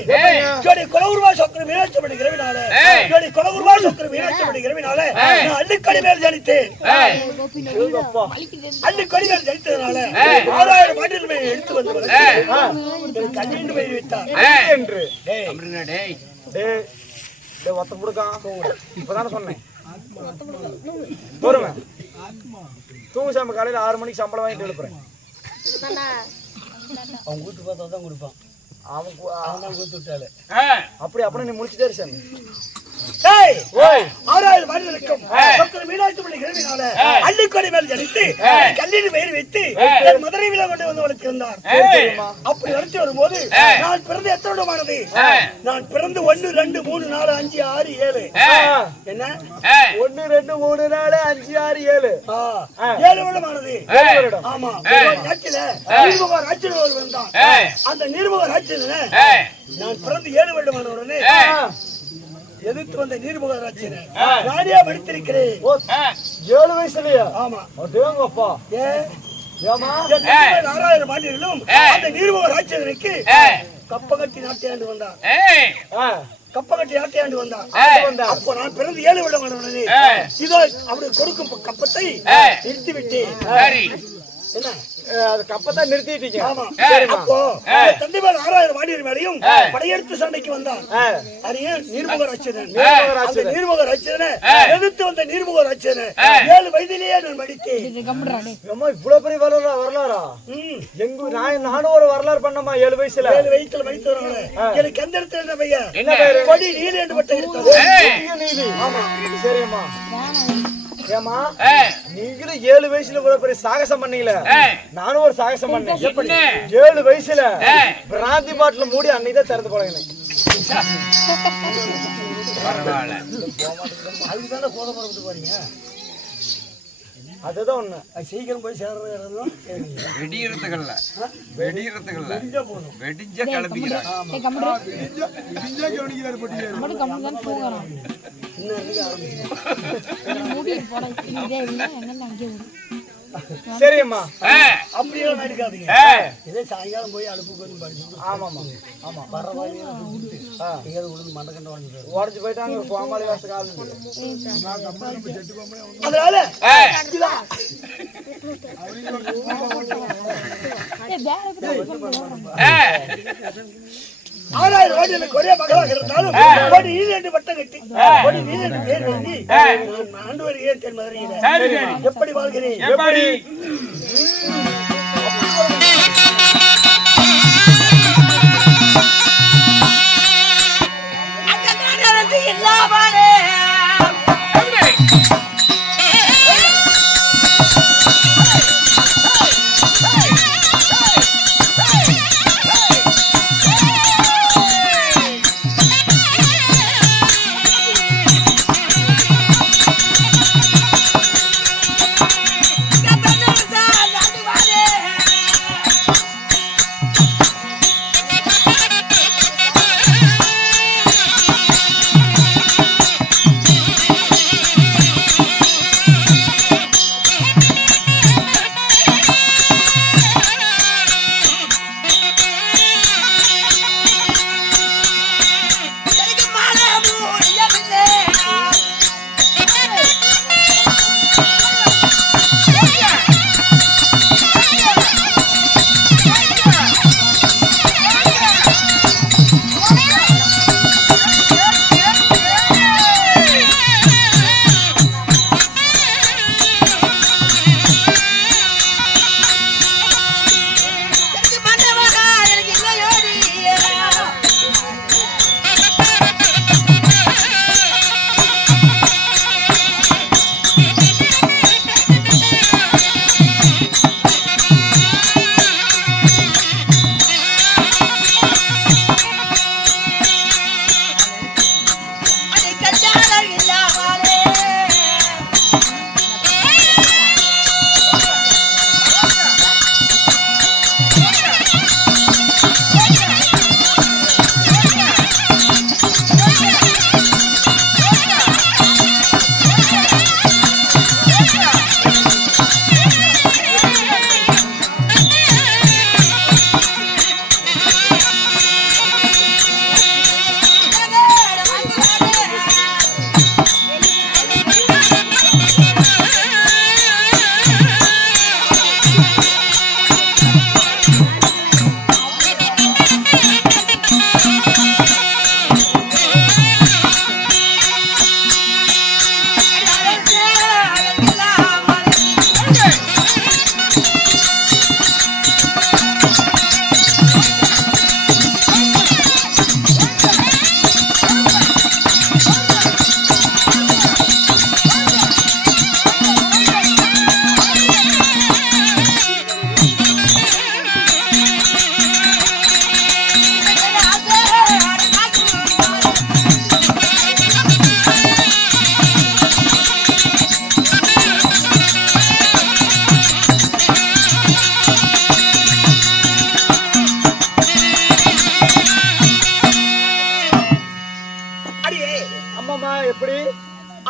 குலவுருவாய் சொக்கு மீனாட்சி வணங்குகிறவினால குலவுருவாய் சொக்கு மீனாட்சி வணங்குகிறவினால நான் அள்ளிக்கடி மேல் ஜனித்தேன். அள்ளிக்கடி மேல் ஜனித்ததுனால 6000 ஆண்டுகள் எடுத்து வந்து கண்ணீண்டு போய் வைத்தார் என்று ஒத்த கொடுக்கான். இப்பதானே சொன்னேன். பொறுமை தூங்கு சாமி. காலையில 6 மணிக்கு சம்பளம் வாங்கிட்டு எழுப்புறேன். அவன் கூட்டு பார்த்தா தான் கொடுப்பான். அவன் தான் கூத்து விட்டாலே அப்படி அப்படி நீ முடிச்சுட்டே சாமி. 6000 மனிதனுக்கும் மீனாட்சி வணங்குகிறவினால அள்ளிக்கொடி மேல் ஜனித்து கல்லீடு பெயர் வைத்து மதுரை விழா கொண்டு வந்து வளர்த்திருந்தார். அப்படி வளர்த்து வரும்போது நான் பிறந்து எத்தனை வருடமானது? நான் பிறந்து 1 2 3 4 5 6 7 என்ன 1 2 3 4 5 6 7 7 வருடமானது. ஆமா. ஆட்சியில நீர்முக ஆட்சியில் வந்தான். அந்த நீர்முக ஆட்சியில நான் பிறந்து 7 வருடமான உடனே எதிர்த்து வந்த நீர்முக ஆட்சியில நானே படித்திருக்கிறேன். 7 வயசுலயா? ஆமா. அதேங்கப்பா. ஏமா 6000 ஆண்டுகளிலும் அந்த நீர்முக ஆட்சியனுக்கு கப்பகட்டி நாட்டியாண்டு வந்தான். கப்பகட்டி நாட்டியாண்டு வந்தான். அப்போ நான் பிறந்து 7 வருடம் உடனே இதோ அப்படி கொடுக்கும் கப்பத்தை நிறுத்தி விட்டேன். என்ன கப்பத்தான் நிறுத்திட்டீங்க? ஆமா. அப்போ தந்தை மேல 6000 ஆண்டுகள் மேலையும் படையெடுத்து சண்டைக்கு வந்தான். நீர்முக ராட்சதன். அந்த நீர்முக ராட்சதனை எதிர்த்து வந்த நீர்முக ராட்சதனை 7 வயதிலேயே நான் படித்தேன். இவ்வளவு பெரிய வரலாறா? நானும் ஒரு வரலாறு பண்ணமா 7 வயசுல. 7 வயசுல படித்தவனால எனக்கு எந்த இடத்துல என்ன பையன் கொடி நீலி என்று பட்டம் எடுத்தது. நீலி. ஆமா. சரிம்மா. ஏமா நீங்களும் 7 வயசுல இவ்வளவு பெரிய சாகசம் பண்ணீங்களே, நானும் ஒரு சாகசம் பண்ணேன். 7 வயசுல பிராந்தி பாட்டில மூடி அன்னைக்கு திறந்து போறேன். அதுதானே போதப்பட்டு போறீங்க. அதுதான் ஒண்ணு. சீக்கிரம் போய் சேர்றதும் வெடிக்கிறதுக்கல்ல வெடிஞ்ச கிளம்பிக்கிறான். சரிம்மா. அப்படியெல்லாம் நடிக்காதீங்க. இதே சாயங்காலம் போய் அனுப்பு கொஞ்சம் படிச்சு. ஆமாமா. ஆமா. உளுந்து மண்டக்கண்ட உடஞ்சு போயிட்டாங்க. கோமாளி வாச காலம். அதனால 6000 ஆண்டுகளுக்கு ஒரே மகளாக இருந்தாலும் கொடி நீலி என்று பட்டம் கட்டி கொடி நீலி என்று பேர் எழுதி ஆண்டு வருகிறேன் தென் மதுரையில. எப்படி வாழ்கிறேன்? எப்படி Bye.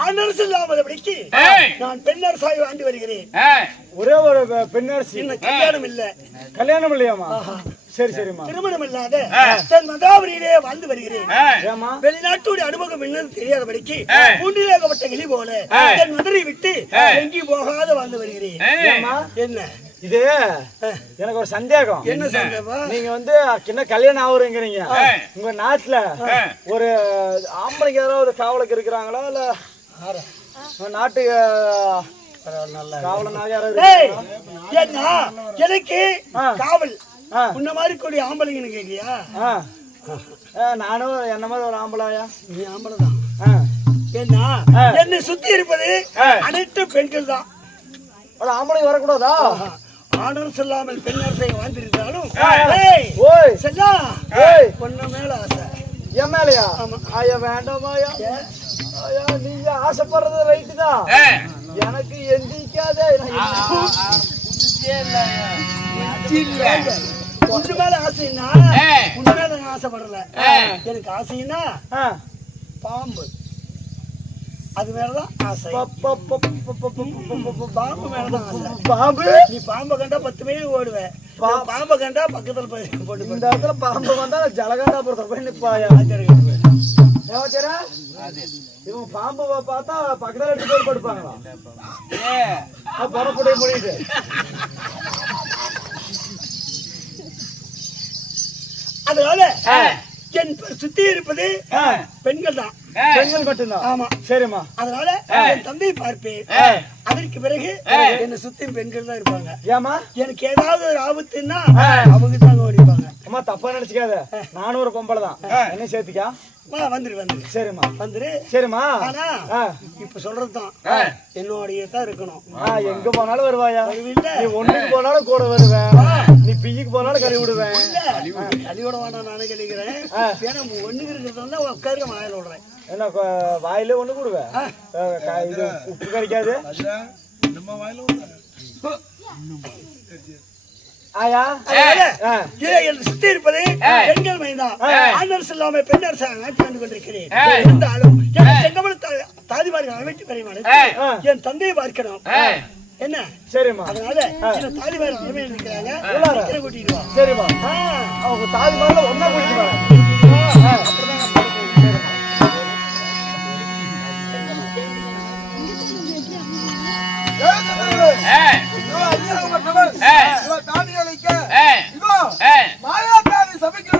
ஆனரசு இல்லாமபடிக்கு நான் பெண்ணரசாய் வாழ்ந்து வருகிறேன். ஒரே ஒரு பெண்ணரசி. இன்னும் கல்யாணம் இல்ல. கல்யாணம் இல்லையாமா? சரி சரிம்மா. திருமணம் இல்லாத தன் மதாபுரியிலே வாழ்ந்து வருகிறேன். ஏமா வெளிநாட்டுடைய அனுபவம் என்னன்னு தெரியாதபடிக்கு பூண்டிலேகப்பட்ட கிளி போல என் மதுரை விட்டு எங்கேயும் போகாத வாழ்ந்து வருகிறேன். என்ன இது எனக்கு ஒரு சந்தேகம். என்ன சந்தேகம்? நீங்க வந்து என்ன கல்யாணம் ஆகுறீங்கிறீங்க, உங்க நாட்டுல ஒரு ஆம்பளைக்கு ஏதாவது காவலுக்கு இருக்கிறாங்களா இல்ல நாட்டுக்கு காவலனாக யாராவது? ஏன்னா எனக்கு காவல் உன்ன மாதிரி கூடிய ஆம்பளைங்கன்னு கேட்கியா? நானும் என்ன மாதிரி ஒரு ஆம்பளாயா? நீ ஆம்பளை தான். ஏன்னா என்னை சுத்தி இருப்பது அனைத்து பெண்கள் தான். ஆம்பளை வரக்கூடாதா? ஆணர் சொல்லாமல் பெண்ணரசை வாழ்ந்திருந்தாலும் பொண்ணு மேல ஆசை. என் மேலையா? ஆயா வேண்டாமாயா? நீங்க ஆசைப்படுறது ரைட்டு தான், எனக்கு எந்திக்காதே. பொண்ணு மேல ஆசைன்னா உன்ன மேல நான் ஆசைப்படல. எனக்கு ஆசைன்னா பாம்பு, அது மேலதான் ஆசை. பாம்பு மேலதான் ஆசை. பாம்பு நீ பாம்பை கண்டா 10 மைல் ஓடுவேன். பாம்பை கண்டா பக்கத்துல போய் போட்டு இந்த இடத்துல பாம்பு வந்தா ஜலகாண்டாபுரத்துல போய் நிப்பாயா? இவங்க பாம்பு பார்த்தா பக்கத்துல 2 பேர் படுப்பாங்களா? புறப்படைய முடியுது. அதனால என் சுத்தி இருப்பது பெண்கள் தான். பெண்கள் மட்டும்தான். ஆமா சரிம்மா. அதனால என் தந்தையை பார்ப்பேன். அதற்கு பிறகு என்ன சுத்தி பெண்கள் தான் இருப்பாங்க. ஏமா எனக்கு ஏதாவது ஒரு ஆபத்துன்னா அவங்க தாங்க ஓடிப்பாங்க. அம்மா தப்பா நினைச்சுக்காத, நானும் ஒரு பொம்பளை தான், என்ன சேர்த்துக்கா? வந்துரு வந்துரு. சரிம்மா வந்துரு. சரிம்மா. ஆனா இப்ப சொல்றதுதான் என்னோடய தான் இருக்கணும். எங்க போனாலும் வருவாயா? இல்ல நீ ஒண்ணுக்கு போனாலும் கூட வருவேன், நீ பிய்க்கு போனாலும் கழுவி விடுவேன். கழிவிட வேணாம் நானே கழிக்கிறேன். ஏன்னா ஒண்ணுக்கு இருக்கிறதா உட்காருக்க வாயில விடுறேன். என்ன வாயில ஒண்ணு கூடுவேன், இது உப்பு கறிக்காது. ஆயா சுத்தி இருப்பது பெண்கள் மைதான். ஆணர் சொல்லாம பெண்ணரசு நாட்டி வந்து கொண்டிருக்கிறேன். இருந்தாலும் செங்கமல தாதிமார்கள் அமைச்சு பெரியமான என் தந்தையை பார்க்கணும். என்ன சரிம்மா. அதனால தாதிமார்கள் அமைச்சு இருக்கிறாங்க. கூட்டிட்டு வா. சரிம்மா. அவங்க தாதிமார்கள் ஒன்னா கூட்டிட்டு வர. மாயாதாரி சபைக்கு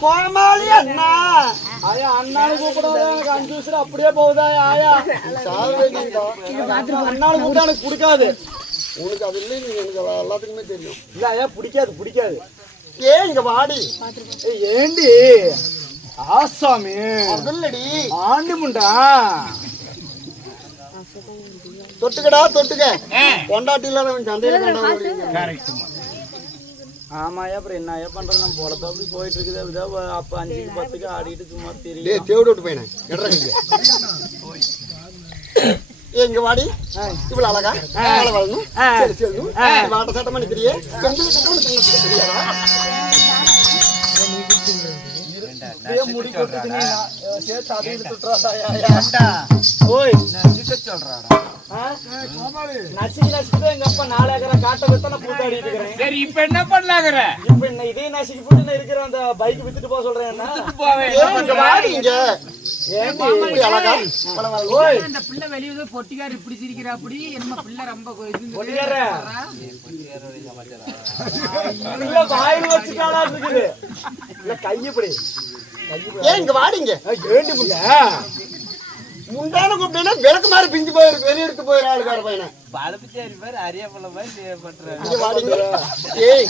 கோமாளி அண்ணா ஆயா அண்ணானு கூப்பிடாத எனக்கு 5 நிமிஷம் அப்படியே போகுதா ஆயா அண்ணானு கூப்பிட்டா எனக்கு பிடிக்காது. உனக்கு அது இல்லை, எனக்கு எல்லாத்துக்குமே தெரியும். இல்ல ஐயா பிடிக்காது. ஏன் இங்க வாடி. ஏண்டி ஆசாமி இல்லடி ஆண்டி முண்டா தொட்டுக்க கொண்டாட்டி இல்லாதவன் சந்தையில. ஆமாயா அப்புறம் என்ன ஐயா பண்றது? நம்ம போலப்ப அப்படி போயிட்டு இருக்குது. அப்படிதான் அப்ப 5க்கு 10க்கு ஆடிட்டு சும்மா தெரியும். தேவிட விட்டு போயினேன். இங்க வாடி. இவ்வளவு அழகா வரணும். சரி வாட்ட சட்டமா நிக்கிறியே. முடி கொட்டுது நீ சேர்த்து அதை நசிக்கிட்டு எங்க அப்பா 4 ஏக்கரா காட்டை வித்து நான் பூத்தாடி இருக்கிறேன். சரி இப்ப என்ன பண்ணலாங்கற? இப்ப என்ன இதே நசிக்கு போட்டு நான் இருக்கிற அந்த பைக் வித்துட்டு போக சொல்றேன். அந்த பிள்ளை வெளியே பொட்டிக்கார இப்படி சிரிக்கிறா. அப்படி என்ன பிள்ளை ரொம்ப வாயில் வச்சுட்டாளா இருக்குது. இல்ல கையப்படி இங்க வாடிங்க. ஏண்டி புள்ள முந்தான கூப்பிட்டா விளக்கு மாதிரி பிஞ்சு போயிரு. வெளியெடுத்து போயிரு ஆளு வேற பையனை. பழப்பிச்சாரி மாதிரி அரியாப்பழ மாதிரி பண்றாரு. இங்க வாடிங்க. ஏய்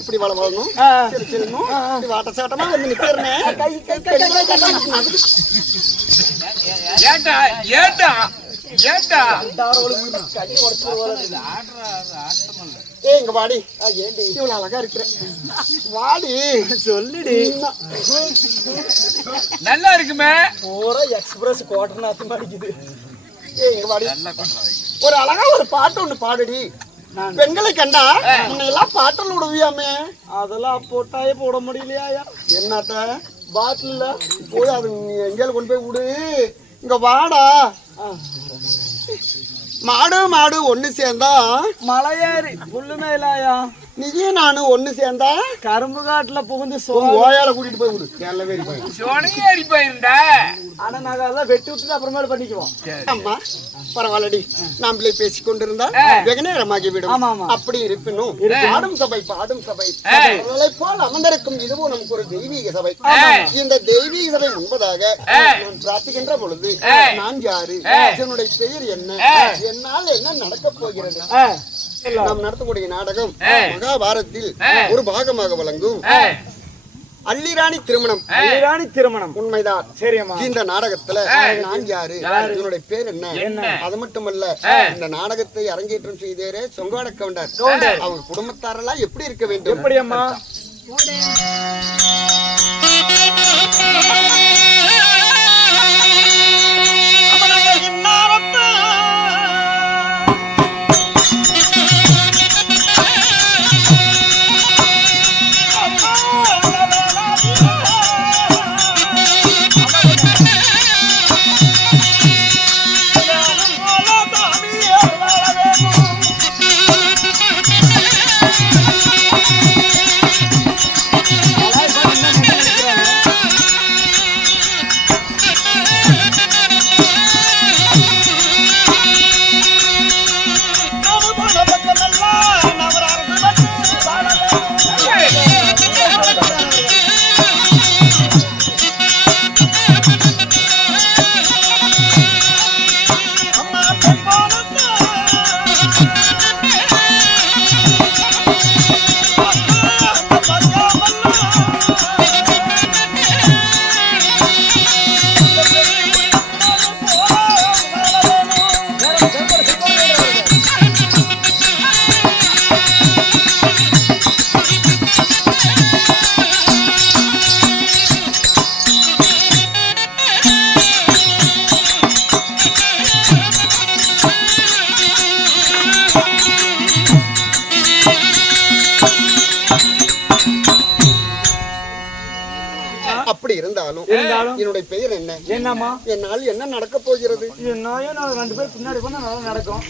இப்படி வளவணும். சரி வாட்ட சாட்டமா வந்து நிக்கிறேன். கை ஏண்டா கை உடச்சு இங்க வாடி. ஏண்டி இவ்வளவு அழகா இருக்கிறேன். வாடி சொல்லிடி. நல்லா இருக்குமே. பூரா எக்ஸ்பிரஸ் கோட்டை நாத்து மாடிக்குது. இங்க வாடி. ஒரு அழகா ஒரு பாட்டு ஒண்ணு பாடுடி. பெண்களை கண்டா உன்னை எல்லாம் பாட்டில் விடுவியாமே. அதெல்லாம் போட்டாயே போட முடியலையா? என்னத்த பாட்டில் போய் அது எங்கேயாவது கொண்டு போய் விடு. இங்க வாடா. மாடு ஒண்ணு சேர்ந்தா மலையேறி புல்லுமே இல்லாயா? நீயும் நானும் ஒண்ணு சேர்ந்தா கரும்பு காட்டுல புகுந்து ஓயால கூட்டிட்டு போய் விடு. நல்லவேறி போய் சோனையேறி போயிருந்தா. ஆனா நாங்க அதெல்லாம் வெட்டி விட்டு அப்புறமேல பண்ணிக்குவோம். அம்மா பரவாயில்லடி. நாமளே பேசிக் கொண்டிருந்தா வெகு நேரமாகி விடும். அப்படி இருப்பினும் பாடும் சபை போல் அமர்ந்திருக்கும் இதுவும் நமக்கு ஒரு தெய்வீக சபை. இந்த தெய்வீக சபை முன்பதாக நான் பிரார்த்திக்கின்ற பொழுது நான் யாரு, என்னுடைய பெயர் என்ன, என்னால் என்ன நடக்கப் போகிறது, நாம் நடத்தக்கூடிய நாடகம் மகாபாரத்தில் ஒரு பாகமாக வழங்கும் அள்ளிராணி திருமணம் உண்மைதான். சரிம்மா. இந்த நாடகத்துல நான் யாரு, என்னுடைய பேர் என்ன, அது மட்டுமல்ல இந்த நாடகத்தை அரங்கேற்றம் செய்தேரே சொங்காட கவுண்டர் அவங்க குடும்பத்தாரெல்லாம் எப்படி இருக்க வேண்டும்? எப்படி அம்மா? இருந்தாலும் இருந்தாலும் என்னுடைய பெயர் என்ன? என்னம்மா என்னால் என்ன நடக்க போகிறது? என்னையும் நான் 2 பேர் பின்னாடி போனா நல்லா நடக்கும்.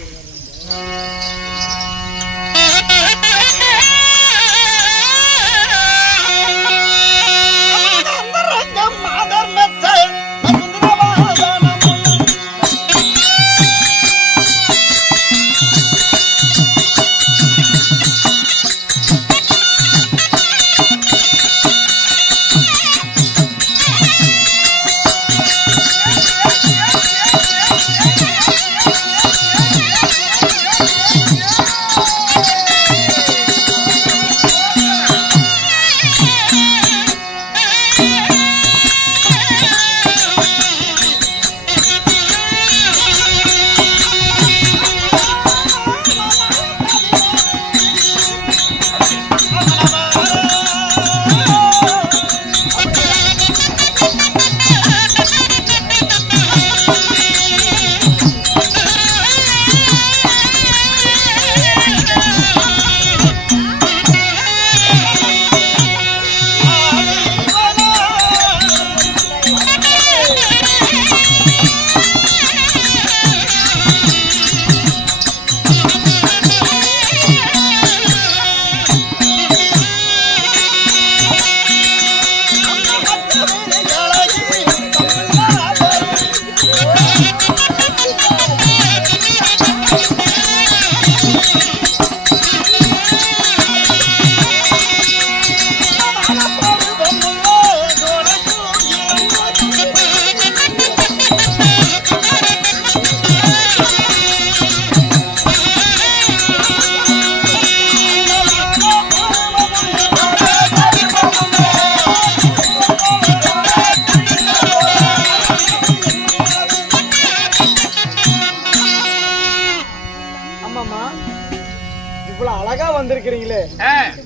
வந்திருக்கிறீங்களே,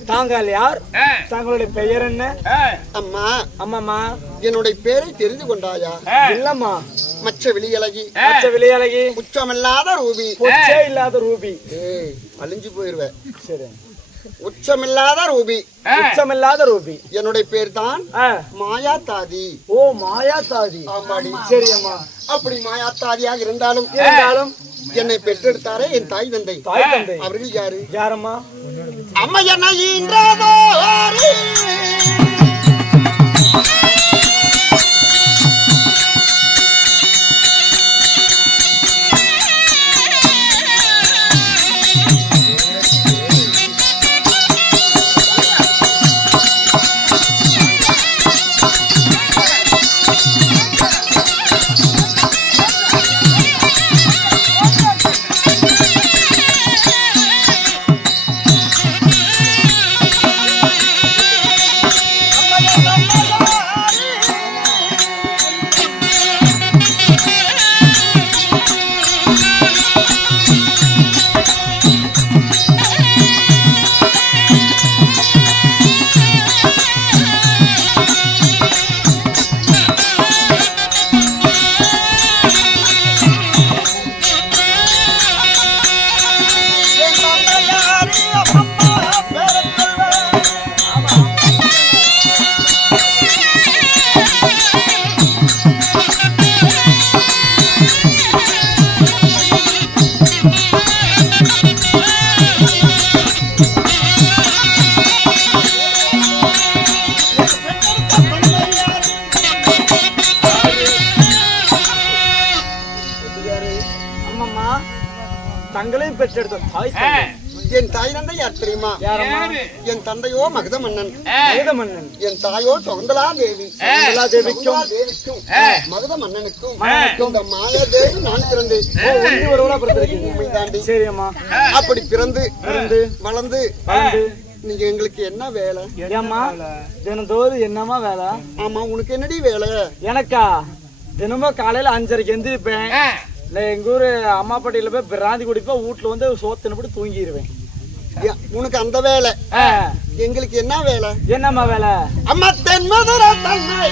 தாங்கள் யார்? தங்களுடைய பெயர் என்ன? அம்மா, அம்மாமா, என்னுடைய பேரை தெரிந்து கொண்டாயா? இல்லம்மா. மச்ச விழியழகி, மச்ச விழியழகி, உச்சமில்லாத ரூபி, பொச்சே இல்லாத ரூபி. அழிஞ்சு போயிருவேன். சரி, உச்சமில்லாத ரூபி, உச்சமில்லாத ரூபி. என்னுடைய பேர் தான் மாயா தாதி. ஓ, மாயா தாதி. ஆமாடி. சரி அம்மா. அப்படி மாயா தாதியாக இருந்தாலும் என்னை பெற்றெடுத்தாரே என் தாய் தந்தை. தாய் தந்தை அவர்கள் யாரு? யாரம்மா? அம்மா என்ன ஈன்றதோ தங்களையும் பெற்றெடுத்த தாய். என் தாய் தந்தை யார் தெரியுமா? என் தந்தையோ மகத மன்னன். என் தாயோ சொந்தலா தேவி. தேவிக்கும் மகத மன்னனுக்கும் இந்த மாயாதேவி நான் பிறந்தேன். சரி அம்மா. அப்படி பிறந்து வளர்ந்து நீங்க எங்களுக்கு என்ன வேலை? ஏம்மா தினந்தோறும் என்னமா வேலை? ஆமா, உனக்கு என்னடி வேலை? எனக்கா? தினமும் காலையில 5:30க்கு எந்திரிப்பேன். எங்க ஊரு அம்மாப்பட்டியில போய் பிராந்தி குடிப்பேன். வீட்டுல வந்து சோத்தினப்படி தூங்கிடுவேன். உனக்கு அந்த வேலை. எங்களுக்கு என்ன வேலை? என்னம்மா வேலை? அம்மா தென் மதுரை தன்னை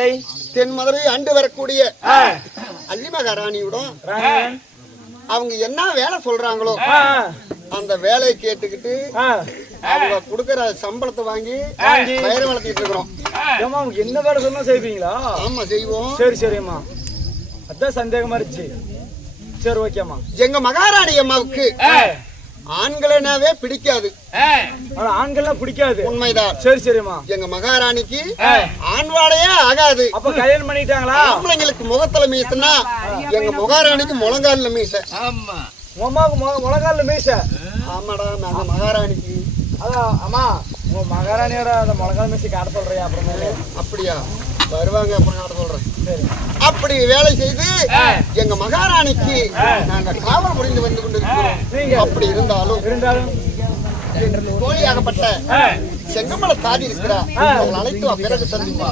வேலை? தென் மதுரை ஆண்டு வரக்கூடிய அல்லிமகாராணியுடன் அவங்க என்ன வேலை சொல்றாங்களோ அந்த வேலையை கேட்டுக்கிட்டு அவங்க கொடுக்கற சம்பளத்தை வாங்கி பயிரை வளர்த்திட்டு இருக்கிறோம். என்ன வேலை சொன்னா செய்வீங்களா? ஆமா செய்வோம். சரி சரிம்மா, அதான் சந்தேகமா இருந்துச்சு. சரி ஓகேம்மா. எங்க மகாராணி அம்மாவுக்கு ஆண்களனாவே பிடிக்காது. ஆண்கள்லாம் பிடிக்காது. உண்மைதான். சரி சரிம்மா. எங்க மகாராணிக்கு ஆண்வாடையே ஆகாது. அப்ப கல்யாணம் பண்ணிட்டாங்களா? ஆம்பளைங்களுக்கு முகத்துல மீசனா எங்க மகாராணிக்கு முழங்கால மீச. ஆமா, உமாவுக்கு முழங்கால மீச. ஆமாடா, நாங்க மகாராணிக்கு. அதான் அம்மா, உங்க மகாராணியோட அந்த முழங்கால மீசை காட்ட சொல்றியா? அப்புறமே அப்படியா வருவாங்க, அப்புறம் காட்ட சொல்றேன். அப்படி வேலை செய்து எங்க மகாராணிக்கு நாங்க காவல் புரிந்து வந்து கொண்டிருக்கிறோம். அப்படி இருந்தாலும் தோழியாகப்பட்ட செங்கமல தாதி இருக்கிறா, அவங்களை அழைத்து பிறகு சந்திப்பா.